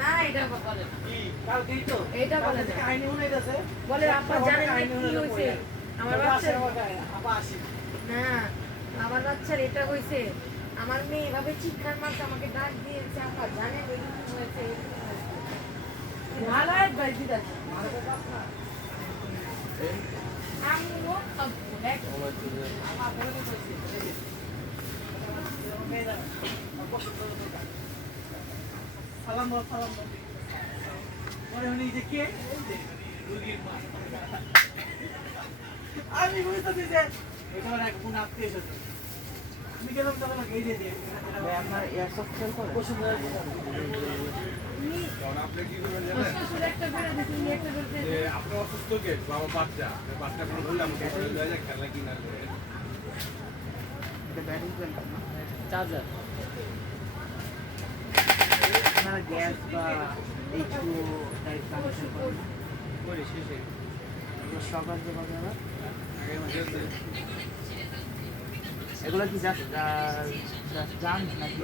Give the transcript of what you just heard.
না এটা বলে কি কাল দিই তো এটা বলে কাহিনী শুনাইতাছে বলে আপা জানেন কি হইছে আমার বাচ্চা আপা আসি না আমার বাচ্চার এটা হইছে আমার মেয়ে এভাবে চিৎকার মারছে আমাকে ডাক দিয়েছে আপা জানেন কি হয়েছে ভালো অ্যাডভাইস দিতেছে আমি ও দেখ আপা বলে দিয়েছে সালাম মনে হনি যে কে আমি বুঝতেছি যে এটা মানে এক কোন আত্মীয় এসেছে আমি গেলাম তখন এই দিয়ে দিয়ে আপনার এয়ার সফটওয়্যার করে বসুন্ধরা আপনি কি করবেন জানেন যে আপনি অসুস্থ কে বাবা বাচ্চা কোনো বললাম খেলা কিনা এটা ব্যাটিং প্ল্যান না চার্জার আপনারা গ্যাস বা এইচও টাইপ কানেকশন করে শেষে সকাল যে পাবে না এগুলো কি জাস্ট জান নাকি